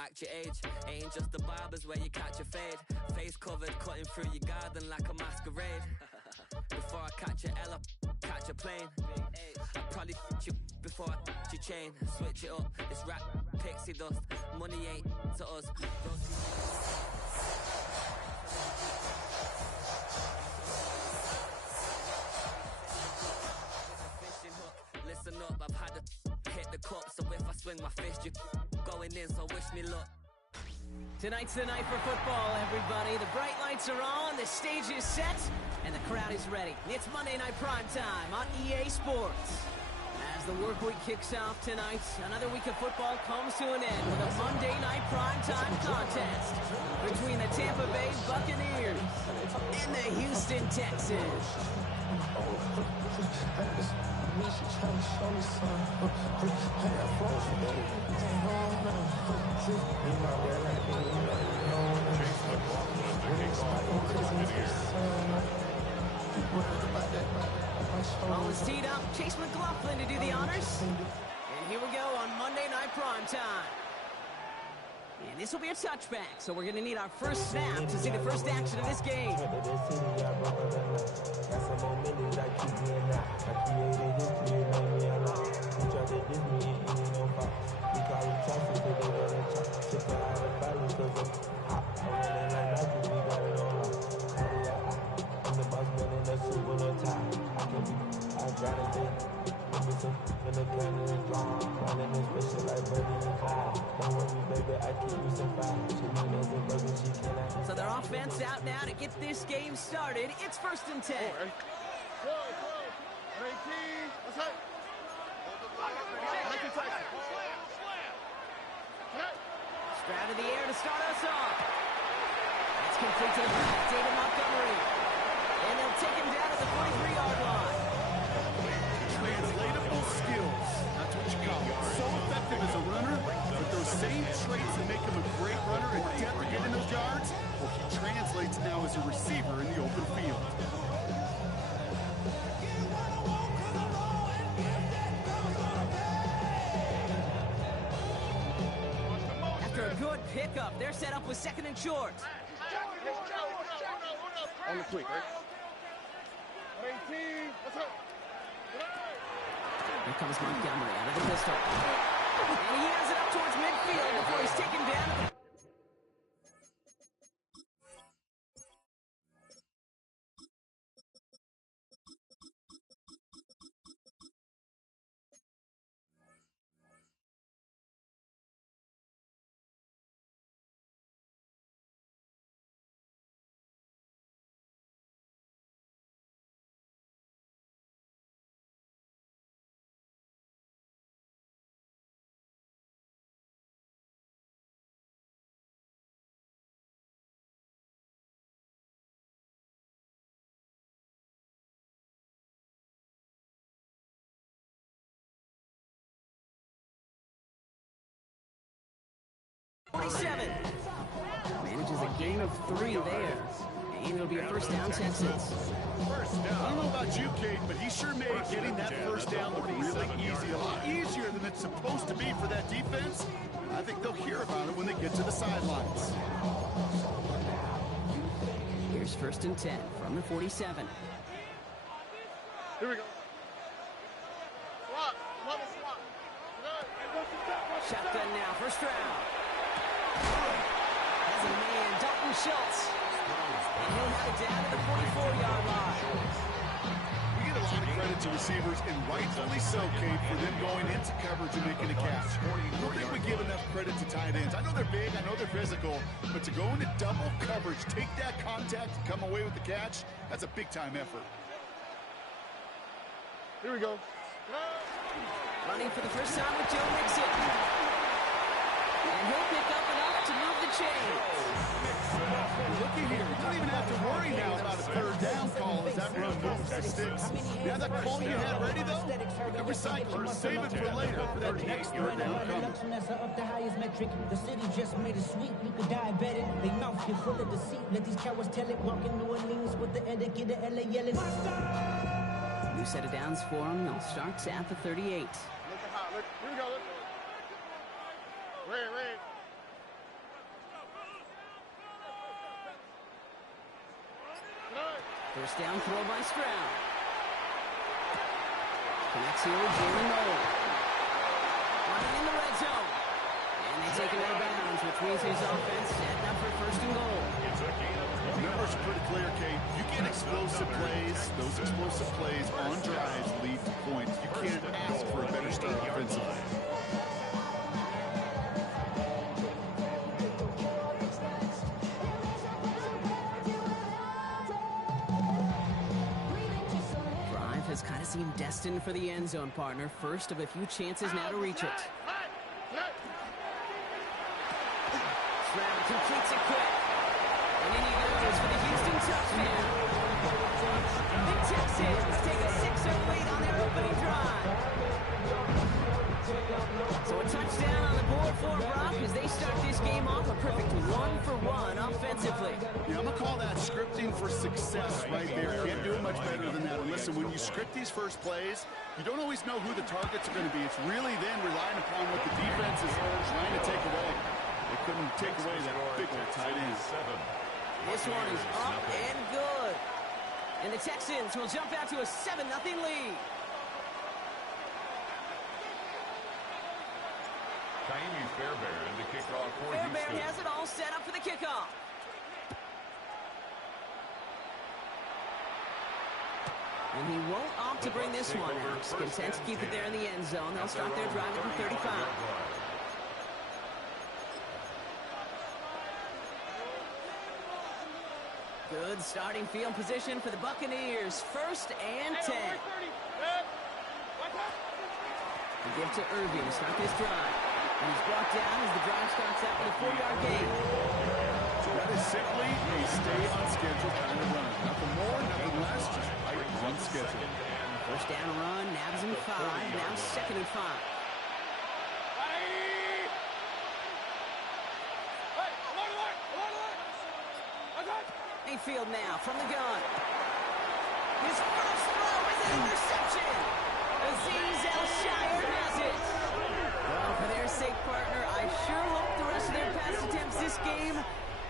Act your age, ain't just the barbers where you catch a fade. Face covered, cutting through your garden like a masquerade. Before I catch a L up, catch a plane. I probably you before I your chain. Switch it up, this rap pixie dust. Money ain't to us. Listen up, I've had to hit the cup, so if I swing my fist, you going in, so wish me luck. Tonight's the night for football, everybody. The bright lights are on, the stage is set, and the crowd is ready. It's Monday Night Primetime on EA Sports. As the work week kicks off tonight, another week of football comes to an end with a Monday Night Primetime contest between the Tampa Bay Buccaneers and the Houston Texans. Ball is teed up. Chase McLaughlin to do the honors. And here we go on Monday Night Primetime. And this will be a touchback, so we're going to need our first snap to see the first action of this game. So their offense out now to get this game started. It's 1st and 10. Stroud in the air to start us off. That's complete to the back, David Montgomery. And they'll take him down at the 43-yard line. Translatable skills. That's what you call it. So effective as a runner, but those same traits that make him a great runner and depth to get in those yards, well, he translates now as a receiver in the open field. After a good pickup, they're set up with 2nd and short. On the quick, right? 18, let's go. Here comes Montgomery out of the pistol. And he has it up towards midfield before he's taken down. Manages a gain of 3 there. And it'll be a first down, Texans. I don't know about you, Kate, but he sure made getting that first down look really easy. A lot easier than it's supposed to be for that defense. I think they'll hear about it when they get to the sidelines. Here's 1st and 10 from the 47. Here we go. Swap. Shotgun now for Stroud. Has a man, Dalton Schultz. And he'll have it down to the 44-yard line. We get a lot of credit to receivers, and rightfully so, Kate, for them going into coverage and making a catch. I don't think we give enough credit to tight ends. I know they're big, I know they're physical, but to go into double coverage, take that contact, and come away with the catch, that's a big-time effort. Here we go. Running for the first time with Joe Mixon. And he'll pick up enough to move the chains. looky here. You don't even have to worry now about a third down call as that run moves the sticks. Yeah, that call you had ready, though, you can recycle it. Save it for later for that next third down coming. That's up the highest metric. The city just made it sweet. You could diabetic. They mouth get full of deceit. Let these cowards tell it. Walk in New Orleans with the etiquette of LA yelling. New set of downs for them. They'll start at the 38. Look hot. Look. Here we go. Look. Red. First down throw by Stroud. Connects here with Jalen Noel. Running in the red zone. And they take it out of bounds, which means his offense setting up for first and goal. The numbers are pretty clear, Kate. You get explosive plays. Those explosive plays on drives lead to points. You can't ask for a better start offensively. Has kind of seemed destined for the end zone, partner. First of a few chances now to reach it. Stroud completes it quick. And in he goes for the Houston touchdown. The Texans take a 6-0 lead on their opening drive. So a touchdown on the board for Brock as they start this game off a perfect 1-for-1 offensively. Yeah, I'm going to call that scripting for success right there. Can't do it much better than that. And listen, when you script these first plays, you don't always know who the targets are going to be. It's really then relying upon what the defense is trying to take away. They couldn't take away that big tight end. This one is up and good. And the Texans will jump out to a 7-0 lead. Fairbairn to kick off for Fairbairn Houston. has it all set up for the kickoff. And he won't opt to bring this one out. He's content to keep it there in the end zone. They'll start their drive at the 35. Good starting field position for the Buccaneers. First and 10. The give to Irving to start this drive. And he's brought down as the drive starts out with a 4-yard gain. So that is simply a stay on schedule kind of run. Nothing more, nothing less, just right on schedule. First down run, nabs him 5, now 2nd and 5. Mayfield now from the gun. His first throw is an interception. Azeez El-Shire has it. Well, for their sake, partner, I sure hope the rest of their pass attempts this game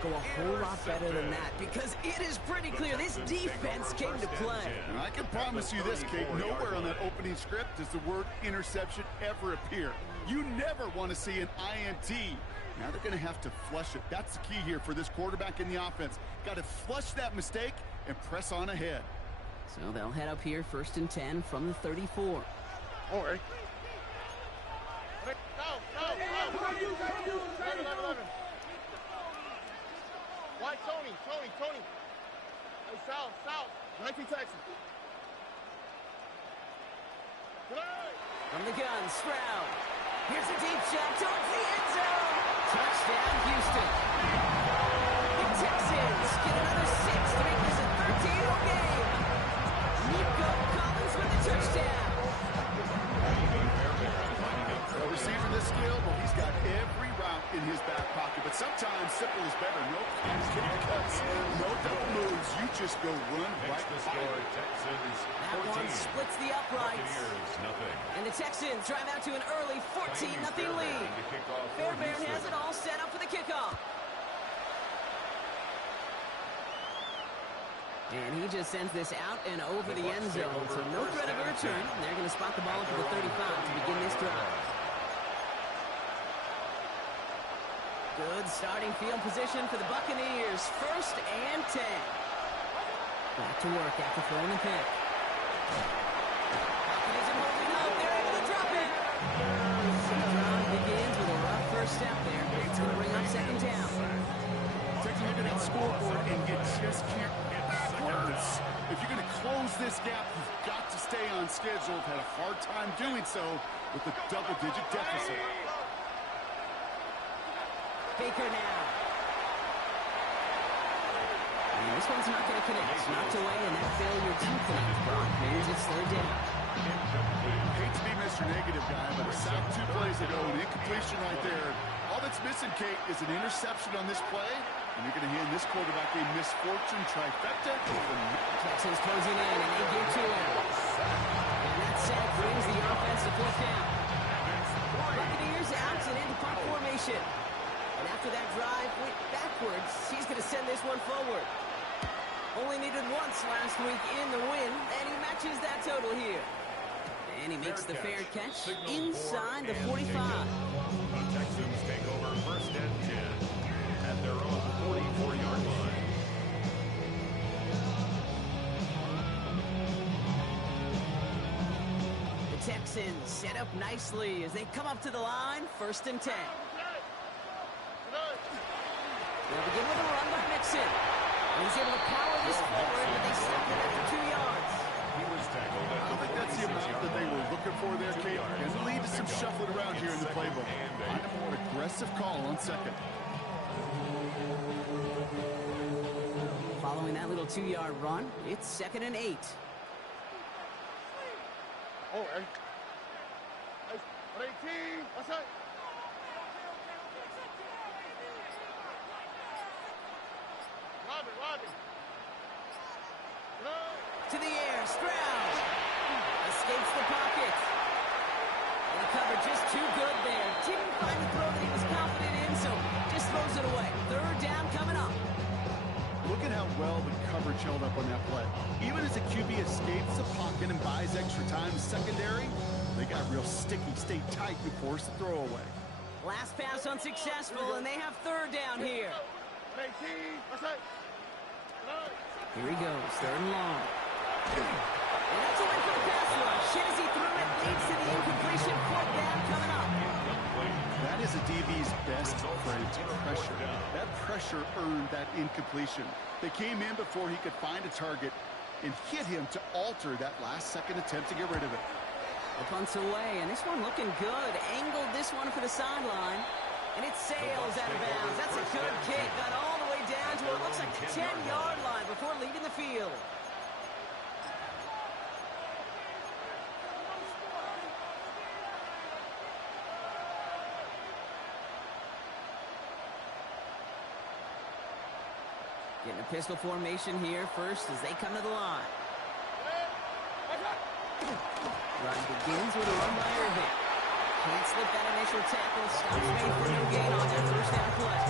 go a whole lot better than that, because it is pretty clear this defense came to play. And I can promise you this, Kate, nowhere on that opening script does the word interception ever appear. You never want to see an INT. Now they're going to have to flush it. That's the key here for this quarterback in the offense. Got to flush that mistake and press on ahead. So they'll head up here, 1st and 10 from the 34. All right. Why, Tony? Hey, South. 19 Texas. From the gun, Stroud. Here's a deep shot towards the end zone. Touchdown, Houston. The Texans get another 6 to make this a 13-0 game. Nico Collins with the touchdown. The receiver this skill, well, he's got every route in his back pocket, but sometimes simple is better. No kick cuts, no double moves. You just go run right the score. Texans That 14. one splits the uprights. Nothing. And the Texans drive out to an early 14-0 lead. Fairbairn has it all set up for the kickoff. And he just sends this out and over the end zone, so no threat of a return. They're going to spot the ball for the 35 to begin this drive. Good starting field position for the Buccaneers. 1st and 10. Back to work after throwing the pick. Falcon isn't holding up. They're able to drop it. The drive begins with a rough first step there. It's going to bring up 2nd down. Take a look at that scoreboard, and you just can't get backwards. If you're going to close this gap, you've got to stay on schedule. Had a hard time doing so with a double-digit deficit. Baker now. This one's not going to connect. Knocked away, and that failure to connect, Brock, means it's third down. Hate to be Mr. Negative guy, but a sack 2 plays ago, an incompletion right there. All that's missing, Kate, is an interception on this play, and you're going to hand this quarterback a misfortune trifecta. Texans closing in, and they get to him. And that sack brings the offense to fourth down. Buccaneers out and into punt formation. And after that drive went backwards, he's going to send this one forward. Only needed once last week in the win, and he matches that total here. And he makes the fair catch inside the 45. The Texans take over first and 10 at their own 44-yard line. The Texans set up nicely as they come up to the line, first and 10. They'll begin with a run by Mixon. And he's able to power this forward, but they stop him after 2 yards. He was tackled I don't think that's the amount that they were looking for there, Kate. And the lead to some shuffling around here in the playbook. Find a more aggressive call on second. Following that little 2-yard run, it's 2nd and 8. Oh, hey. 118. What's that? Robbie. To the air, Stroud. Escapes the pocket. And the cover just too good there. Didn't find the throw that he was confident in, so just throws it away. Third down coming up. Look at how well the coverage held up on that play. Even as the QB escapes the pocket and buys extra time secondary, they got real sticky, stayed tight and forced the throw away. Last pass unsuccessful, and they have third down here. 118. What's that? Here he goes, third and long. And that's away from the pass rush. Shizzy threw it, leads to the incompletion. Fourth down coming up. That is a DB's best friend, pressure. That pressure earned that incompletion. They came in before he could find a target and hit him to alter that last-second attempt to get rid of it. The punt's away, and this one looking good. Angled this one for the sideline. And it sails out of bounds. That's a good kick. Got all the way down to what looks like the 10-yard line before leaving the field. Getting a pistol formation here first as they come to the line. Run begins with a run by Irving. Can't slip that initial tackle. Stops made for no gain on that first down play.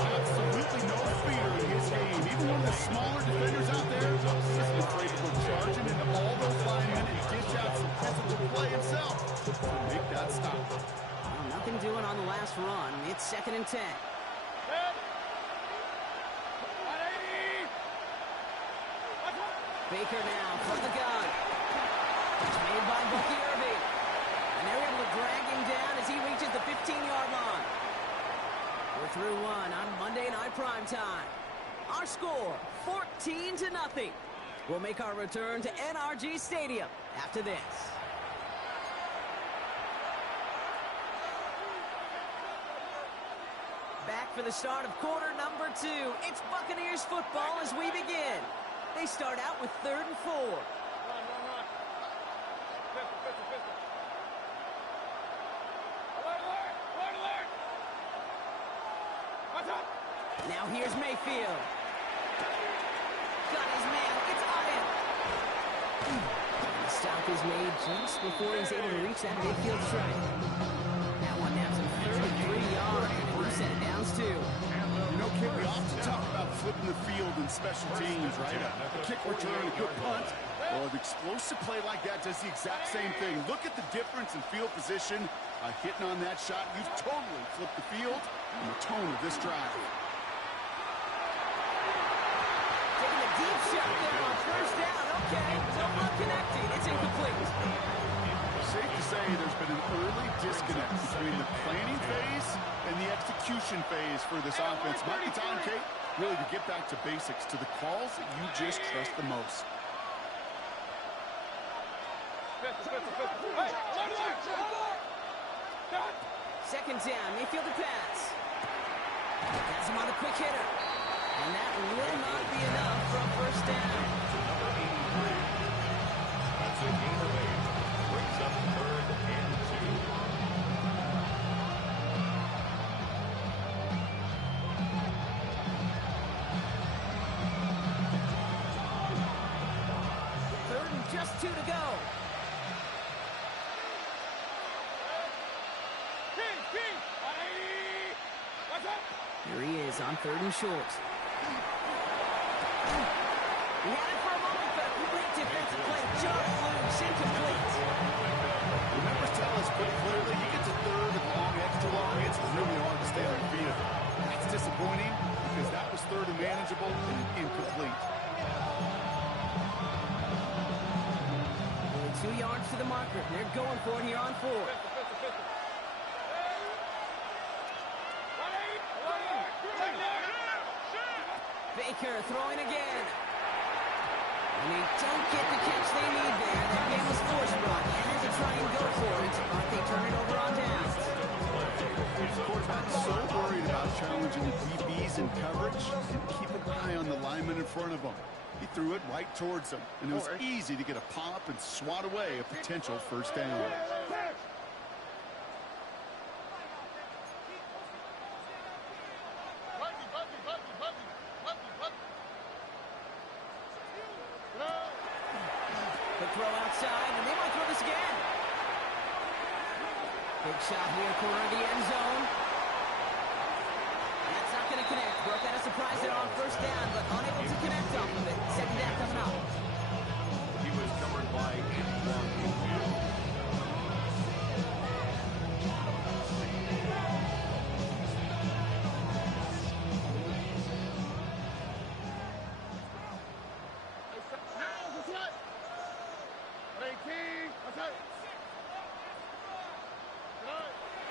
Absolutely no fear in his game. Even one of the smaller defenders out there isn't afraid to go charging into all those linemen and dish out some physical play himself to make that stop. Well, nothing doing on the last run. It's 2nd and 10. Baker now from the gun. It's made by Bucky Irving. And they're able to drag him down as he reaches the 15-yard line. We're through one on Monday Night Primetime. Our score, 14-0. We'll make our return to NRG Stadium after this. Back for the start of quarter number 2. It's Buccaneers football as we begin. They start out with 3rd and 4. Run. Alert. What's up? Now here's Mayfield. Got his man. It's on him. The stop is made just before he's able to reach that midfield strike. That one now some 33 yards. And we set it down to 2. You know, Kit, we often talk about flipping the field in special teams, right? A kick return, a good punt. Well, an explosive play like that does the exact same thing. Look at the difference in field position. Hitting on that shot, you've totally flipped the field and the tone of this drive. Taking a deep shot there on first down. Okay, no one connecting. It's incomplete. Safe to say there's been an early disconnect between the planning phase and the execution phase for this offense. Might be time, Kate, really to get back to basics, to the calls that you just trust the most. Second down, Mayfield to pass. Has him on the quick hitter. And that will not be enough for a first down. To number 83. That's a gain of 8. Brings up 3rd and 2. Third and just 2 to go. Here he is on 3rd and short. He had it for a moment, but a complete defensive play. Just loose, incomplete. The numbers tell us pretty clearly, you get to 3rd and long, extra long, it's really hard to stay on your feet. That's disappointing because that was 3rd and manageable and incomplete. Only 2 yards to the marker. They're going for it here on 4th. Baker throwing again. And they don't get the catch they need there. That game was forced run. And as they try and go for it, but they turn it over on downs. The quarterback's so worried about challenging the DBs in coverage and keep an eye on the lineman in front of him. He threw it right towards him, and it was easy to get a pop and swat away a potential first down. The throw outside, and they might throw this again. Big shot here, corner of the end zone. That's not going to connect. Broke out a surprise there on first down, but unable to connect off of it. Second down coming up.2. He was covered by Antoine Infield.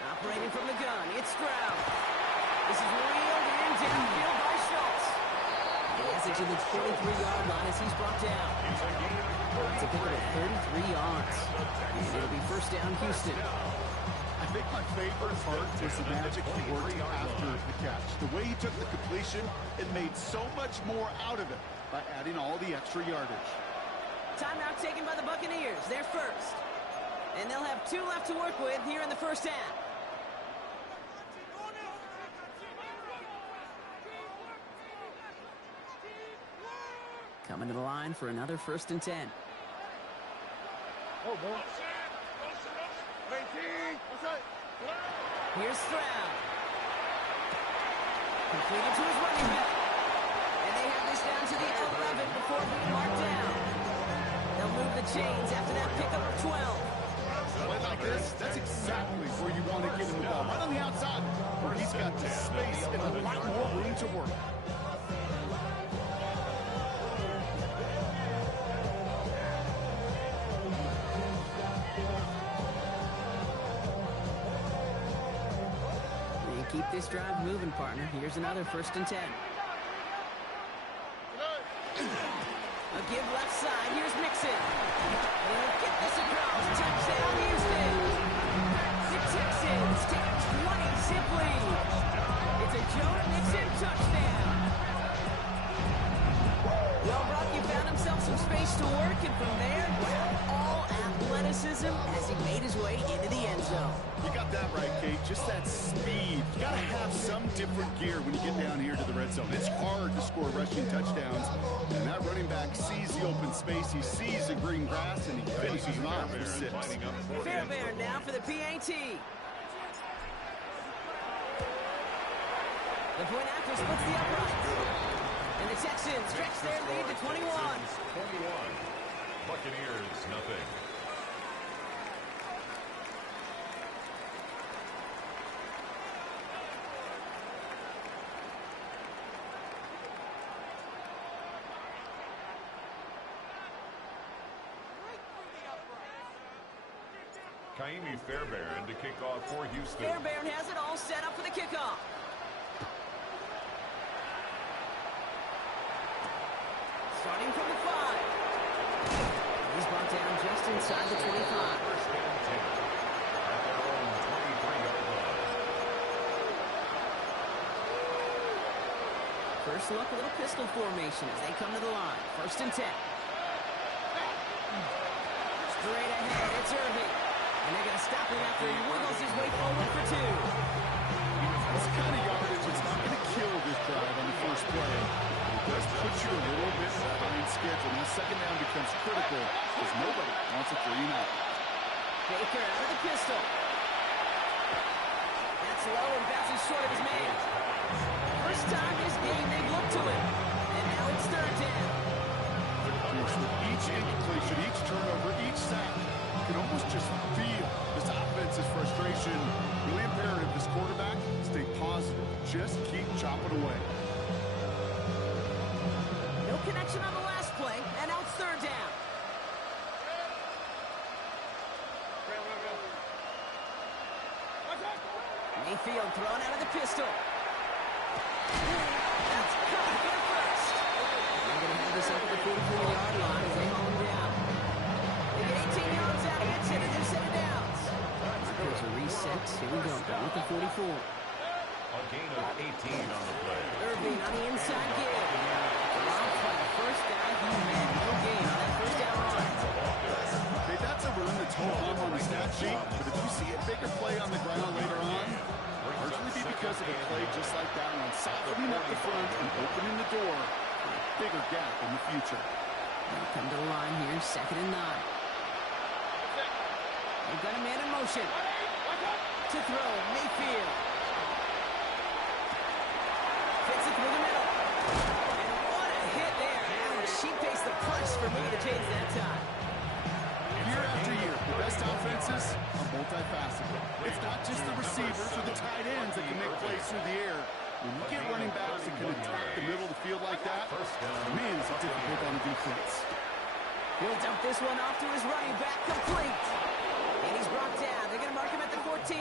Operating from the gun, it's Stroud. This is reeled in downfield by Schultz. He has it to the 43-yard line as he's brought down. It's a good of 33 yards. And it'll be first down, Houston. I think my favorite part was the magic he worked after the catch. The way he took the completion, it made so much more out of it by adding all the extra yardage. Timeout taken by the Buccaneers. They're first. And they'll have 2 left to work with here in the first half. Coming to the line for another 1st and 10. Here's Stroud. Completed to his running back. And they have this down to the 11 before being marked down. They'll move the chains after that pickup of 12. Play like this, that's exactly where you want to get him the ball. Right on the outside, where he's got the space and a lot more room to work. They keep this drive moving, partner. Here's another 1st and 10. A give left side. Here's Mixon. They'll get this across. Touchdown, Houston. The Texans take 20-zip lead. It's a Joe Mixon touchdown. Well, Brock, you found himself some space to work, and from there, all athleticism as he made his way into the end zone. You got that right, Kate. Just that speed. You got to have some different gear when you get down here to the red zone. It's hard to score rushing touchdowns. And that running back sees the open space. He sees the green grass, and he finishes it off for 6. Fairbairn now for the PAT. The point after splits the uprights. And the Texans stretch their lead to 21. 21. Buccaneers, nothing. Kaimi Fairbairn to kick off for Houston. Fairbairn has it all set up for the kickoff. Starting from the 5. He's brought down just inside the 25. First and 10 at their own 23-yard line. First look, a little pistol formation as they come to the line. 1st and 10. Straight ahead, it's Irving. And they're going to stop him after he wiggles his way forward for 2. This kind of yardage is not going to kill this drive on the first play. It does put you a little bit behind schedule. Now, 2nd down becomes critical because nobody wants a 3-and-out. Baker out of the pistol. That's low and bounces short of his man. First time this game they've looked to him. And now it's 3rd down. With each incompletion, each turnover, each sack, you can almost just feel this offense's frustration. Really imperative this quarterback stay positive. Just keep chopping away. No connection on the last play, and now it's 3rd down. Mayfield thrown out of the pistol. That's caught for the first. They're going to have this up at the 44-yard line as they haul him down. They get 18 yards out of it, and a new set of downs. Markers are reset. Here we go. With the 44. A gain of 18 on the play. Irving on the inside give. Blocked by the first guy he met. No gain on that 1st down run. Okay, that's a run that's hold on the stat sheet, but if you see a bigger play on the ground later on, largely be because of a play just like that one, softening up the front and opening the door for a bigger gap in the future. They come to the line here, 2nd and 9. They've got a man in motion. To throw, Mayfield. Fits it through the middle. And what a hit there. Ouch, she faced the punch for me to change that time. Year after year, the best offenses are multifaceted. It's not just the receivers or the tight ends that can make plays through the air. When you get running backs that can attack the middle of the field like that, man, it's a difficult on the defense. He'll dump this one off to his running back, complete. And he's brought down. They're going to mark him at the 14.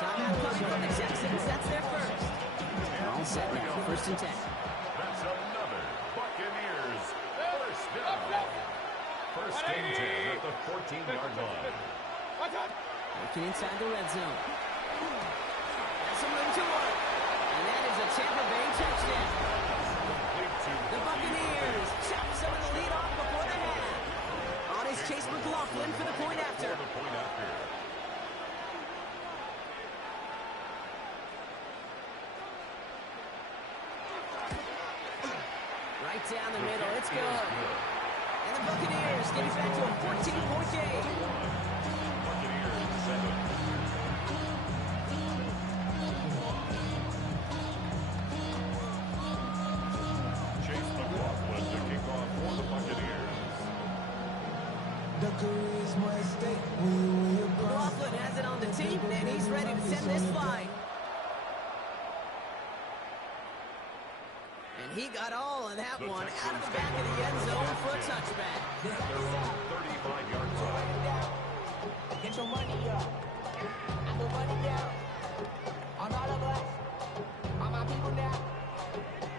Timeout coming from the Texans. That's their first. All set now, 1st and 10. That's another Buccaneers 1st down. 1st and 10 at the 14-yard line. Working inside the red zone. That's some room to work. And that is a Tampa Bay touchdown. The Buccaneers chop some of the lead off before the half. On his Chase McLaughlin for the point after. Right down the middle. It's good. And the Buccaneers get it back to a 14-point game. Buccaneers 7. Chase McLaughlin to kick off for the Buccaneers. McLaughlin has it on the team, and he's ready to send this flying. And he got all of that one out of the back of the end zone for a touchback. Their own 35-yard line. Get your money up. I put money down. On all of us. On my people now.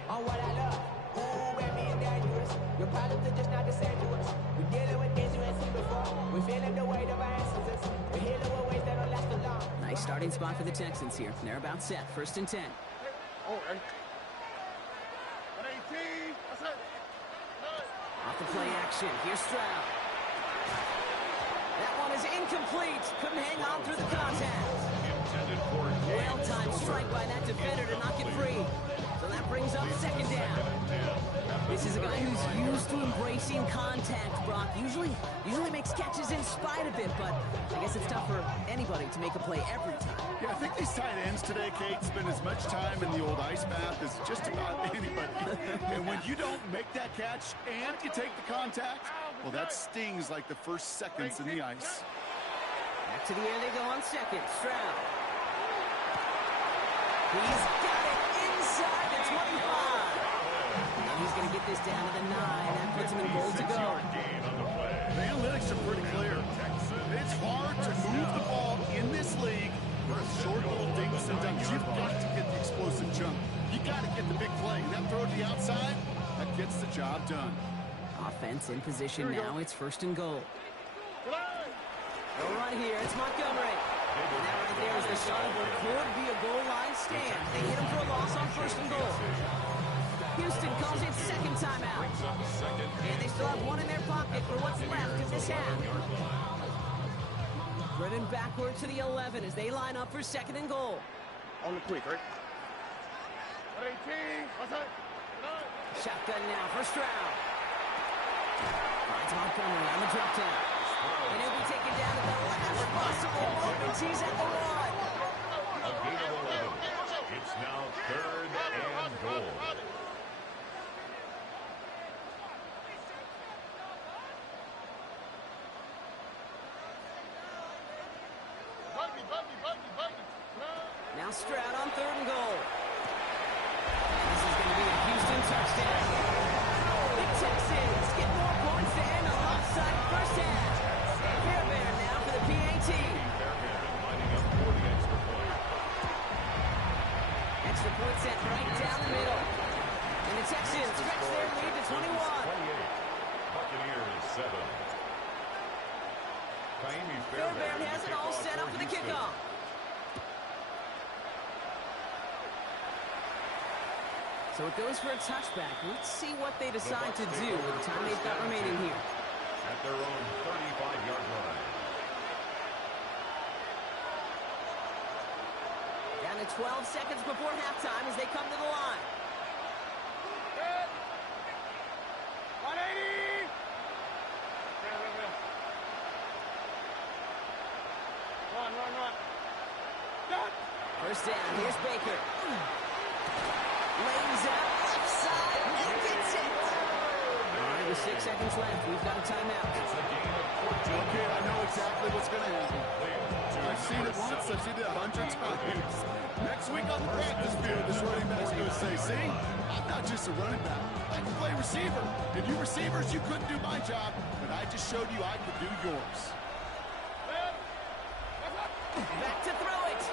On what I love. Ooh, and me and dangerous. Your problems are just not the same to us. We're dealing with things you ain't seen before. We're feeling the weight of our ancestors. We're healing with ways that don't last too long. Nice starting spot for the Texans here. They're about set. 1st and 10. Oh, right. 118. That's it. Off the play action. Here's Stroud. That one is incomplete. Couldn't hang on through the contact. Well-timed strike by that defender to knock it free. So that brings up 2nd down. This is a guy who's used to embracing contact, Brock. Usually makes catches in spite of it, but I guess it's tough for anybody to make a play every time. Yeah, I think these tight ends today, Kate, spend as much time in the old ice bath as just about anybody. And when you don't make that catch and you take the contact, well, that stings like the first seconds in the ice. Back to the air they go on 2nd. Stroud. He's got it inside the 25. And he's going to get this down to the 9. That puts him in goal to go. The analytics are pretty clear. It's hard to move the ball in this league for short little dinks and dunks. You've got to get the explosive jump. You got to get the big play. That throw to the outside, that gets the job done. Offense in position now. It's 1st and goal. Right here, it's Montgomery. And that right there is the start of what could be a goal line stand. They hit him for a loss on 1st and goal. Houston calls it second timeout. Brings up second. And they still have one in their pocket for what's left of this half. Driven backward to the 11 as they line up for second and goal. On the quick, right? 18. What's that? Shotgun now for Stroud. Finds Montgomery on the drop down. And he'll be taken down at the last possible moment. He's at the one. A gain of 11. It's now third and goal. Now Stroud on third and goal. And this is going to be a Houston touchdown. The Texans get more points to end on offside first half. Fairbairn now for the PAT. Fairbairn lining up for the extra point. Extra point set right down the middle. And the Texans stretch their lead to 21. 28. Buccaneers 7. Fairbairn has it all set up for the kickoff. So it goes for a touchback. Let's see what they decide to do with the time they've got remaining here. At their own 35-yard line. Down to 12 seconds before halftime as they come to the line. 180. Run. First down. Here's Baker. Lays out left side. He gets it. All right, with 6 seconds left, we've got a timeout. It's a gain of 14. Okay, I know exactly what's going to happen. I've seen it once. I've seen it 100 times. Next week on the practice field, this running back's going to say, see, I'm not just a running back. I can play receiver. And you receivers, you couldn't do my job, but I just showed you I could do yours. Back to throw it.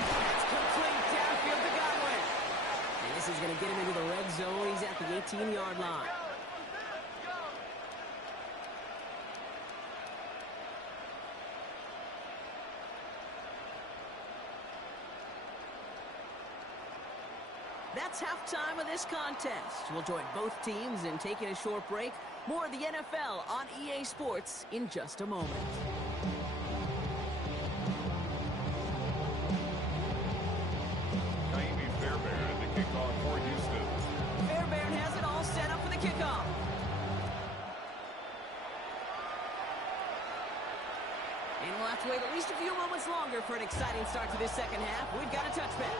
It's complete downfield to Godwin. And this is going to get him into the red zone. He's at the 18-yard line. That's halftime of this contest. We'll join both teams in taking a short break. More of the NFL on EA Sports in just a moment. Fairbairn, the kickoff for Houston. Fairbairn has it all set up for the kickoff. And we'll have to wait at least a few moments longer for an exciting start to this second half. We've got a touchback.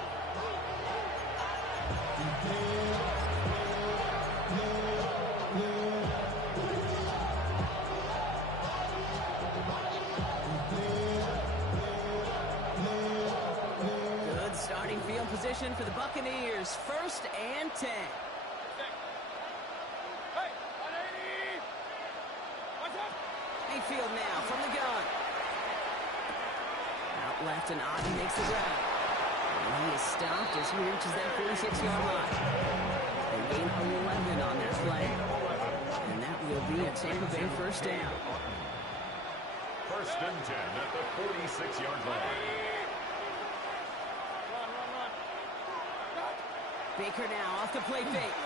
Good starting field position for the Buccaneers. First and 10. Mayfield now from the gun. Out left and Otten makes the grab. And he is stopped as he reaches that 46-yard line. They gain 11 on their play. And that will be a Tampa Bay first down. First and 10 at the 46-yard line. Baker now off the play fake.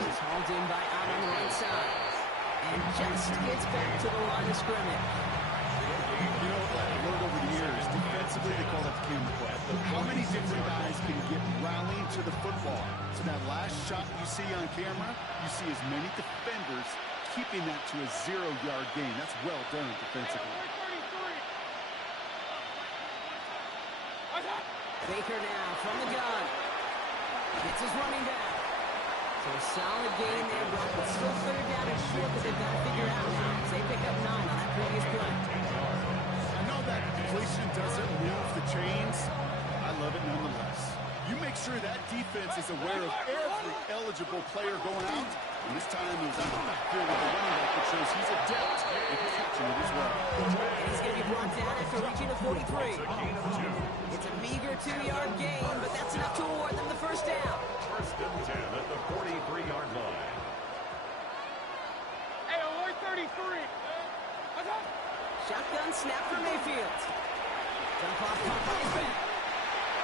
He's hauled in by Otten on the right side. And just gets back to the line of scrimmage. You know what I've learned over the years, defensively they call that the camera play. How many different guys can get rallying to the football? So that last shot you see on camera, you see as many defenders keeping that to a 0-yard gain. That's well done defensively. Baker now from the gun. Gets his running back. So a solid gain there, Brock, but still third down and short that they've got to figure out now. So they pick up 9 on that previous play. I know that completion doesn't move the chains. I love it nonetheless. You make sure that defense is aware of every eligible player going out. And this time it was out of the backfield with the running back that shows he's adept at catching it as well. And he's going to be brought down after reaching the 43. It's a meager 2-yard gain, but that's enough to award them the first down. First and 10 at the 43-yard line. Hey, award 33. Shotgun snap for Mayfield. Jump off caught by his back.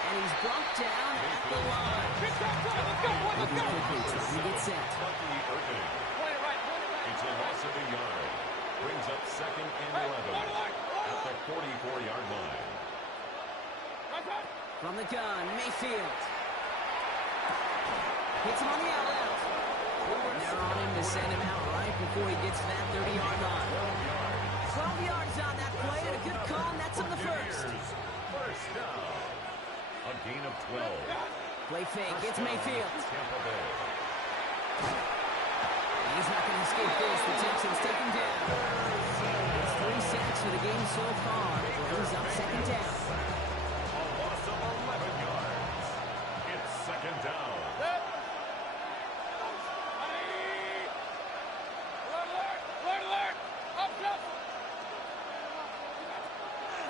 And he's brought down at the line. Moving quickly, trying to get set. It's a loss of a yard. Brings up 2nd and 11 at the 44-yard line. From the gun, Mayfield. Hits him on the out. They're on him to send him out right before he gets to that 30-yard line. 12 yards on that play, and a good call, and that's on the first. First down. A gain of 12. Play fake, it's Mayfield. Tampa Bay. He's not going to escape this. The Texans take him down. It's 3 sacks for the game so far. Brings up 2nd down. A loss of 11 yards. It's 2nd down.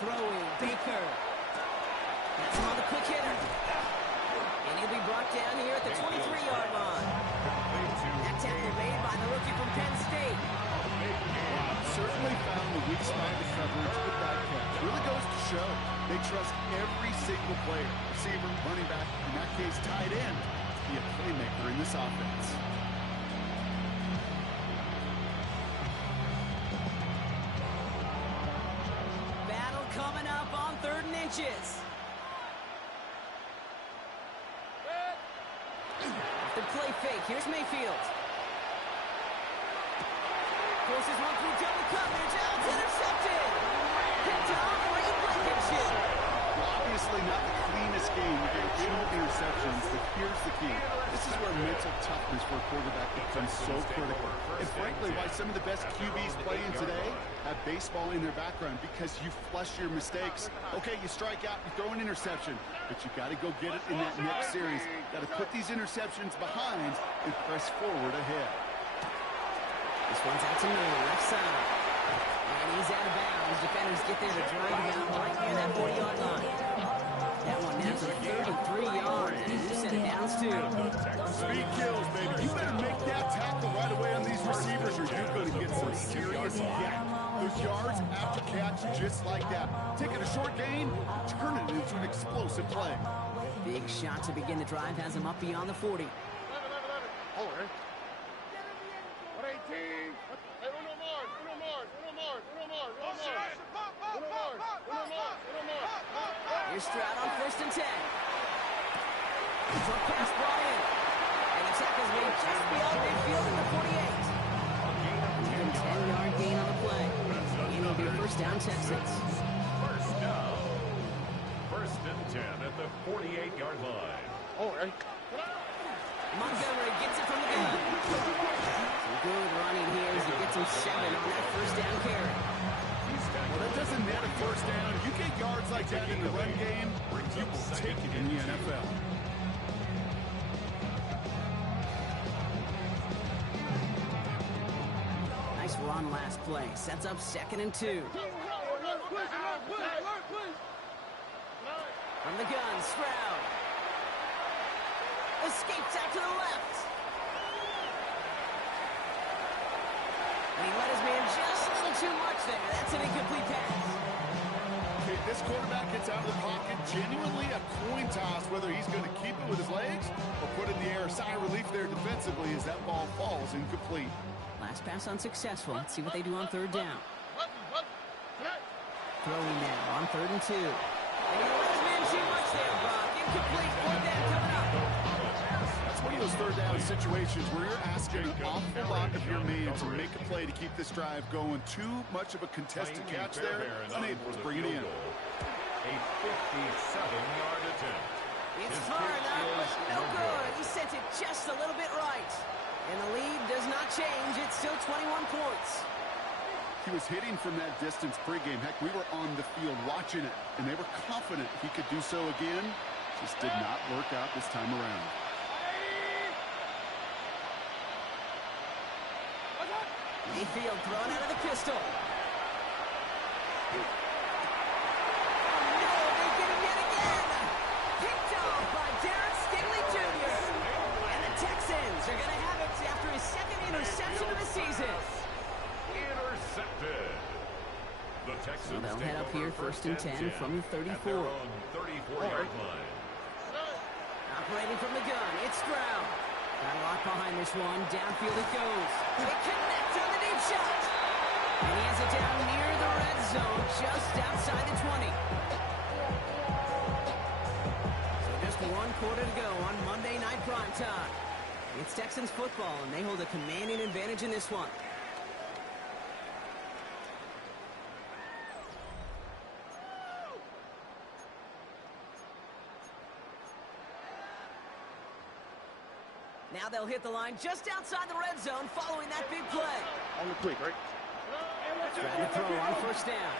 Throwing, Baker. That's him on the quick hitter. And he'll be brought down here at the 23-yard line. That tackle made by the rookie from Penn State. Certainly found the weak spot of the coverage with that catch. Really goes to show they trust every single player, receiver, running back, in that case tight end, to be a playmaker in this offense. Battle coming up on 3rd and inches. The play fake. Here's Mayfield. Forces one through double coverage. Out, it's intercepted. Picked off. Great Blankenship. Well, obviously not the cleanest game. You get 2 interceptions, but here's the key. This is where mental toughness for a quarterback becomes so critical. And frankly, why some of the best QBs playing today have baseball in their background, because you flush your mistakes. Okay, you strike out, you throw an interception, but you got to go get it in that next series. Got to put these interceptions behind and press forward ahead. This one's out to Miller, left side. And he's out of bounds. Defenders get there to drive him out right near that 40-yard line. That one down to 33 yards. And you set it down to. Speed kills, baby. You better make that tackle right away on these receivers, or you're going to get some serious yak. Those yards after catch, just like that. Taking a short gain, turn it into an explosive play. Big shot to begin the drive has him up beyond the 40. Hold on. 118. Hey, uno more. Here's Stroud on 1st and 10. Short pass brought in. And the tackle's made just beyond midfield at the 48. Even 10-yard gain on the play. And it'll be 1st down, Texans. First down. 1st and 10 at the 48-yard line. All right. Montgomery gets it from the gun. Some good running here as he gets him 7 on that 1st down carry. Well, that doesn't net a 1st down. You get yards like that in the run game, you will take it in the NFL. Nice run last play. Sets up 2nd and 2. From the gun, Stroud. Escapes out to the left. And he let his man just a little too much there. That's an incomplete pass. Okay, this quarterback gets out of the pocket, genuinely a coin toss, whether he's going to keep it with his legs or put it in the air. Sigh of relief there defensively as that ball falls incomplete. Last pass unsuccessful. Let's see what they do on 3rd down. Throwing now on 3rd and 2. And he let his man too much there, Brock. Incomplete. 4th down coming up. That's one of those 3rd down situations where you're asking an awful lot of your man to make a play to keep this drive going. Too much of a contested catch there, unable to bring it in. A 57-yard attempt. It's far enough, but no good. He sent it just a little bit right. And the lead does not change. It's still 21 points. He was hitting from that distance pregame. Heck, we were on the field watching it, and they were confident he could do so again. Just did not work out this time around. Mayfield thrown out of the pistol. Oh, no, they get him yet again. Picked off by Derek Stingley Jr. And the Texans are going to have it after his 2nd interception of the season. Intercepted. The Texans So they'll head up here, first and 10 from the 34. 34-yard line. Operating from the gun, it's Stroud. Got a lot behind this one. Downfield it goes. It connects on the deep shot. And he has it down near the red zone, just outside the 20. So just 1 quarter to go on Monday Night Primetime. It's Texans football, and they hold a commanding advantage in this one. Now they'll hit the line just outside the red zone following that big play. On the quick, right? Trying to throw on first down.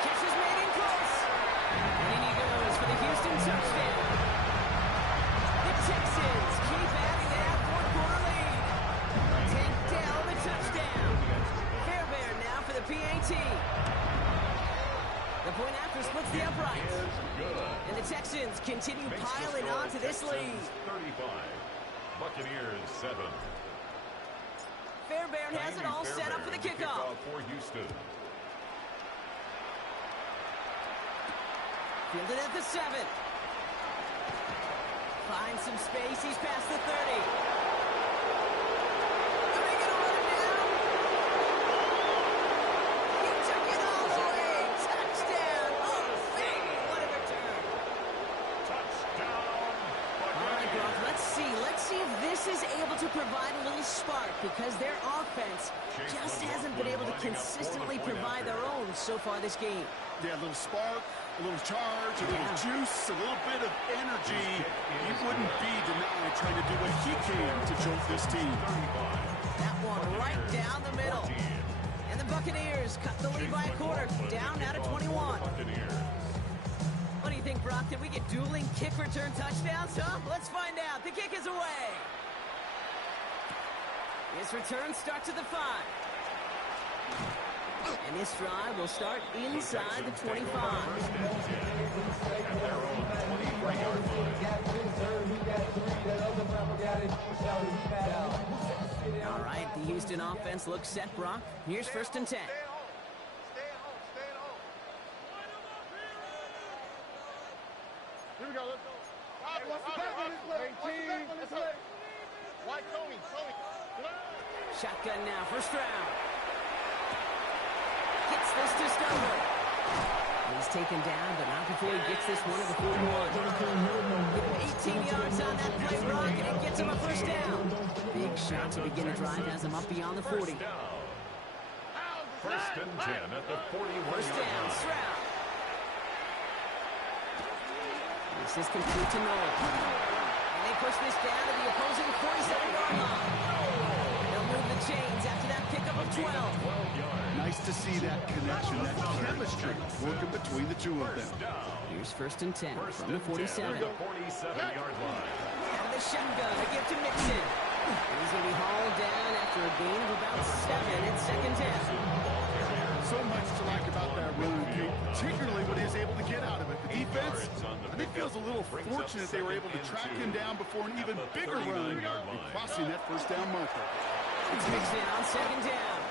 Catch is made in close. And in he goes for the Houston touchdown. The Texans keep adding to that 4-quarter lead. Take down the touchdown. Fairbairn now for the PAT. The point after splits the uprights. And the Texans continue piling on to this lead. 35. Buccaneers 7. Fairbairn has it all set up for the kickoff. For Houston. Fielded at the 7. Finds some space. He's past the 30. Are they going to run it down? He took it all the way. Touchdown. Oh, baby. What a return. Touchdown. All right, Brock, let's see if this is able to provide a little spark, because their offense just hasn't been able to consistently provide their own so far this game. Yeah, a little spark, a little charge, a little juice, a little bit of energy. He wouldn't be denied trying to do what he can to jolt this team. That one right down the middle. And the Buccaneers cut the lead by a quarter, down now to 21. What do you think, Brock? Did we get dueling kick return touchdowns, huh? Let's find out. The kick is away. His return starts at the 5. And this drive will start inside the 25. All right, the Houston offense looks set, Brock. Here's first and 10. Here we go, let's go. White Tony. Shotgun now, first round. Gets this to Stover. He's taken down, but not before he gets this one at the 41. 18 yards on that play, Brock, and it gets him a first down. Big shot to begin the drive, has him up beyond the 40. First and 10 at the 41. First down, Stroud. This is complete to Noel. And they push this down to the opposing 47-yard line. They'll move the chains after that pickup of 12. Nice to see that connection, that chemistry working between the two of them. Here's first and 10 from the 47. The 47-yard line. And the shotgun, a gift to Mixon. He's going to be hauled down after a gain of about 7 in second down. So much to like about that run, Kate, particularly what he was able to get out of it. The defense, I think, feels a little fortunate they were able to track him down before an even bigger run in crossing that first down marker. It's Mixon on second down.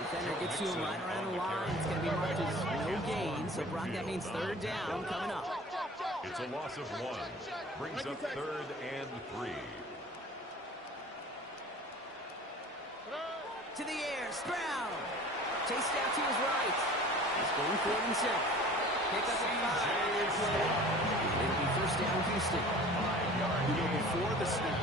Defender gets to him right around the line. It's going to be marked as no gain, so Brock, that means third down coming up. It's a loss of 1. Brings up third and 3. To the air, Stroud. Chased out to his right. He's going for it himself. Pick up the 5 on that play. It'll be first down, Houston. You know, before the snap,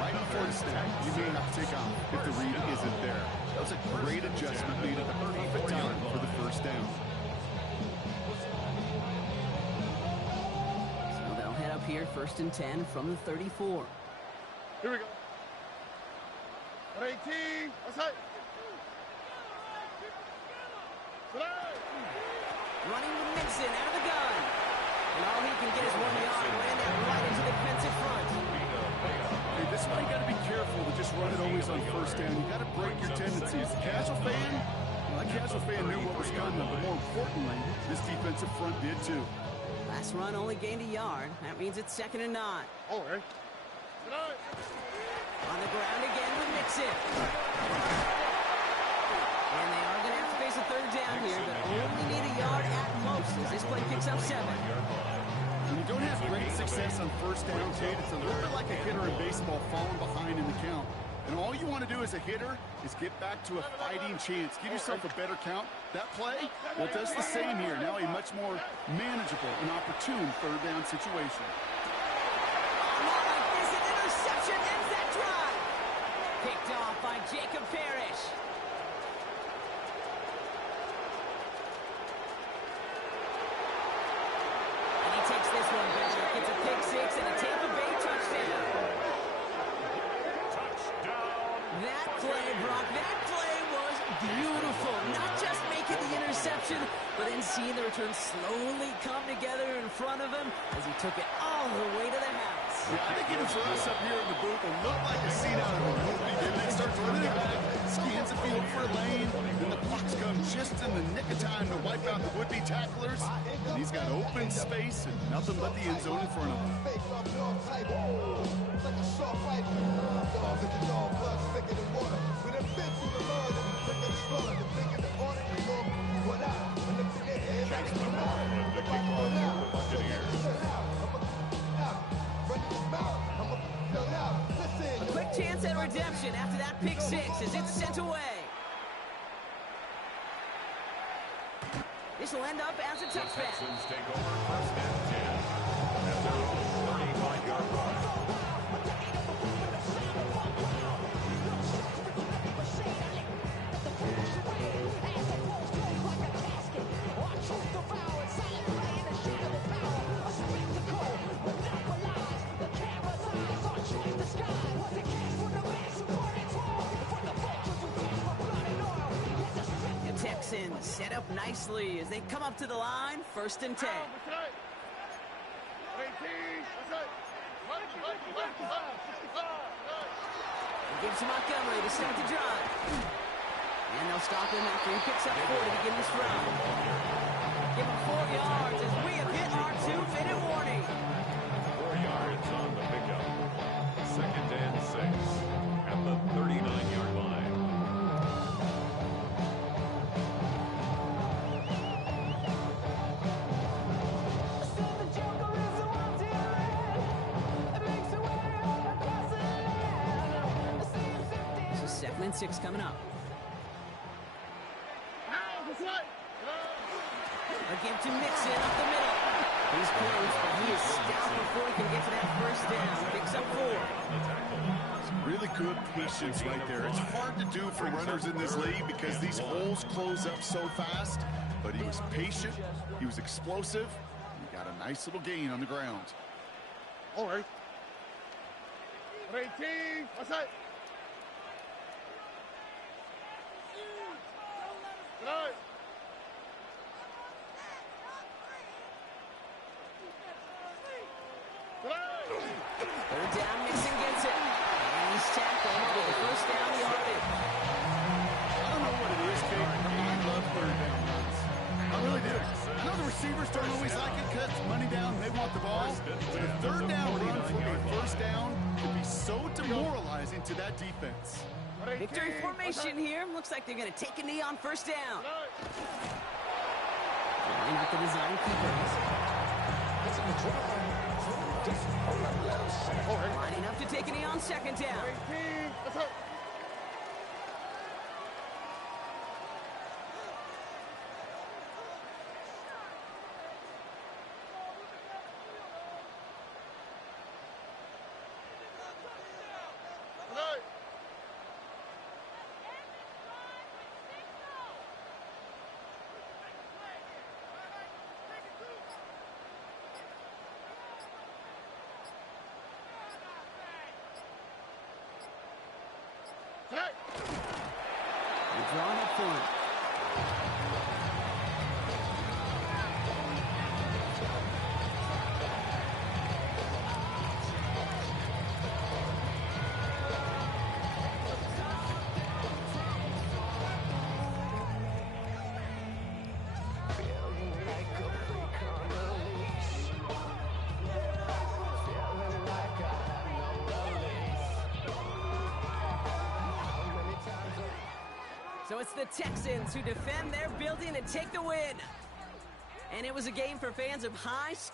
right before the snap, you may have to take off if the read isn't there. That was a great adjustment made at the perfect time for the first down. So they'll head up here, first and 10 from the 34. Here we go. 18. Let's hit. Running with Mixon out of the gun. And all he can get is 1 yard. Ran that right into the defensive front. Hey, this is why you got to be careful to just run it always on first down. You got to break your tendencies. The casual fan, well, that casual fan knew what was coming, but more importantly, this defensive front did too. Last run only gained a yard. That means it's second and 9. Oh, right. On the ground again with Mixon. And they are going to have to face a third down here. here that only need a yard at most as this play picks up 7. When you don't have great success on first down, Tate, it's a little bit like a hitter in baseball falling behind in the count. And all you want to do as a hitter is get back to a fighting chance. Give yourself a better count. That play, well, it does the same here. Now a much more manageable and opportune third down situation. Not like this, an interception ends that drive. Picked off by Jacob Parrish. And he takes this one back. Gets a pick 6 and a Tampa Bay touchdown. That play, Brock, that play was beautiful. Not just making the interception, but then seeing the return slowly come together in front of him as he took it all the way to the house. Yeah, I think even for us up here in the booth, it looked like a scene out of a movie. Then he starts running it back, scans the field for a lane, and the blocks come just in the nick of time to wipe out the would-be tacklers. And he's got open space and nothing but the end zone in front of him. A quick chance at redemption after that pick 6 as it's sent away. This will end up as a touchback. Texans take over first and 10 at their own 35-yard line. The Texans set up nicely as they come up to the line, 1st and 10. He gives to Montgomery to start the drive. And they'll stop him after he picks up 4 to begin this drive. Give him 4 yards as we have hit our 2-minute warning. 4 yards on the pickup. 2nd and 6 at the 39-yard line. This is 2nd and 6 coming up. Again to Mixon up the middle. He's close, but he is stout before he can get to that 1st down. Picks up 4. Some really good patience right there. It's hard to do for runners in this league because these holes close up so fast. But he was patient, he was explosive, and he got a nice little gain on the ground. All right. 18. What's that? Right. Third down, Mixon gets it. And he's tackled with the 1st down yardage. I don't know what it is, Kate. I love third down runs. I really do. I know the receivers don't always like it because money down, they want the ball. But a third down run for a 1st down can be so demoralizing to that defense. Victory formation here. Looks like they're going to take a knee on 1st down. Line up the design keepers. Lining up to take a knee on 2nd down. They're drawn up for it. So it's the Texans who defend their building and take the win. And it was a game for fans of high score.